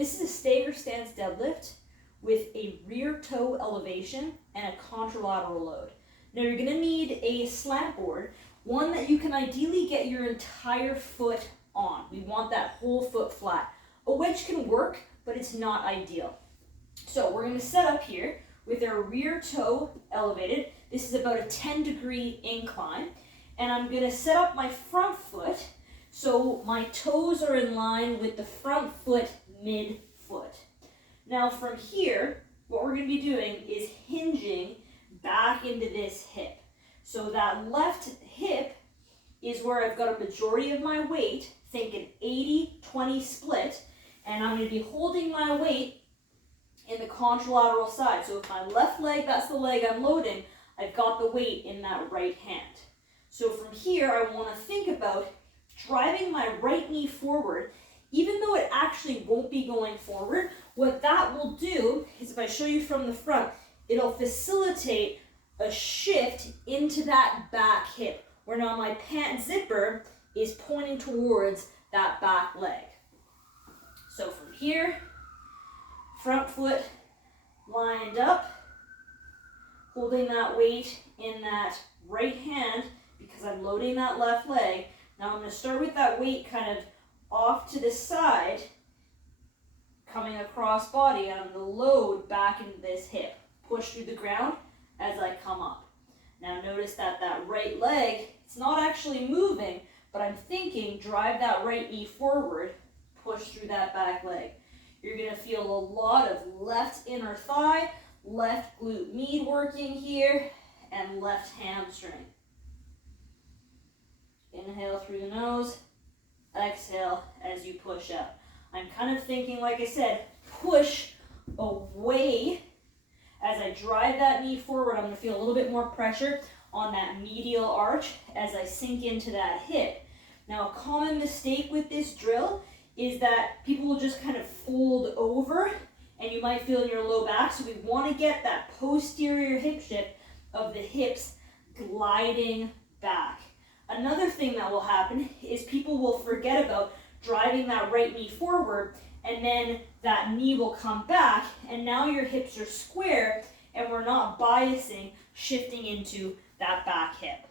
This is a stagger stance deadlift with a rear toe elevation and a contralateral load. Now you're gonna need a slant board, one that you can ideally get your entire foot on. We want that whole foot flat. A wedge can work, but it's not ideal. So we're gonna set up here with our rear toe elevated. This is about a 10-degree incline. And I'm gonna set up my front foot so my toes are in line with the front foot mid-foot. Now from here, what we're gonna be doing is hinging back into this hip. So that left hip is where I've got a majority of my weight, think an 80-20 split, and I'm gonna be holding my weight in the contralateral side. So with my left leg, that's the leg I'm loading, I've got the weight in that right hand. So from here, I wanna think about driving my right knee forward, even though it actually won't be going forward. What that will do is, if I show you from the front, it'll facilitate a shift into that back hip, where now my pant zipper is pointing towards that back leg. So from here, front foot lined up, holding that weight in that right hand because I'm loading that left leg. Now I'm going to start with that weight kind of off to the side, coming across body. I'm going to load back into this hip, push through the ground as I come up. Now notice that that right leg, it's not actually moving, but I'm thinking drive that right knee forward, push through that back leg. You're going to feel a lot of left inner thigh, left glute med working here, and left hamstring. Inhale through the nose, exhale as you push up. I'm kind of thinking, like I said, push away. As I drive that knee forward, I'm going to feel a little bit more pressure on that medial arch as I sink into that hip. Now, a common mistake with this drill is that people will just kind of fold over and you might feel in your low back. So we want to get that posterior hip shift of the hips gliding back. Another thing that will happen is people will forget about driving that right knee forward, and then that knee will come back, and now your hips are square, and we're not biasing, shifting into that back hip.